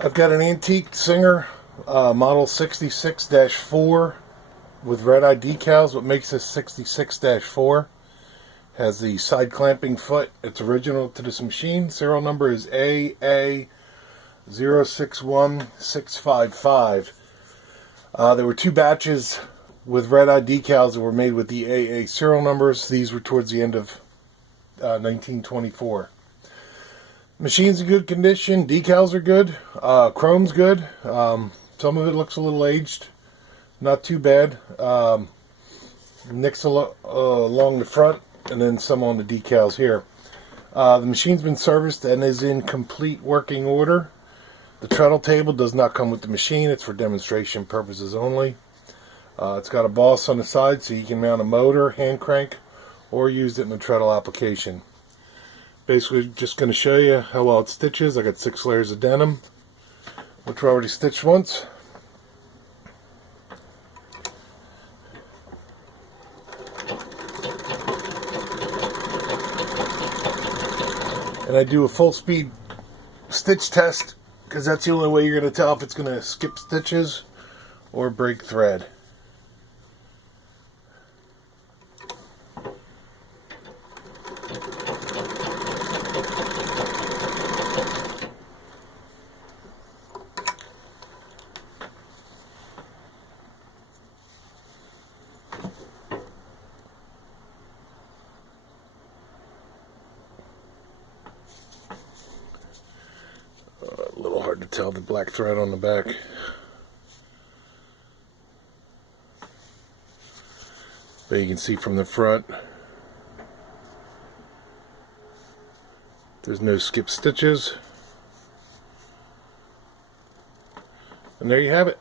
I've got an antique Singer model 66-4 with red-eye decals. What makes this 66-4 has the side clamping foot. It's original to this machine. Serial number is AA061655. There were two batches with red-eye decals that were made with the AA serial numbers. These were towards the end of 1924. Machine's in good condition. Decals are good. Chrome's good. Some of it looks a little aged. Not too bad. Nicks along the front, and then some on the decals here. The machine's been serviced and is in complete working order. The treadle table does not come with the machine. It's for demonstration purposes only. It's got a boss on the side so you can mount a motor, hand crank, or use it in the treadle application. Basically just going to show you how well it stitches. I got 6 layers of denim, which were already stitched once. And I do a full speed stitch test because that's the only way you're going to tell if it's going to skip stitches or break thread. A little hard to tell the black thread on the back. But you can see from the front there's no skip stitches. And there you have it.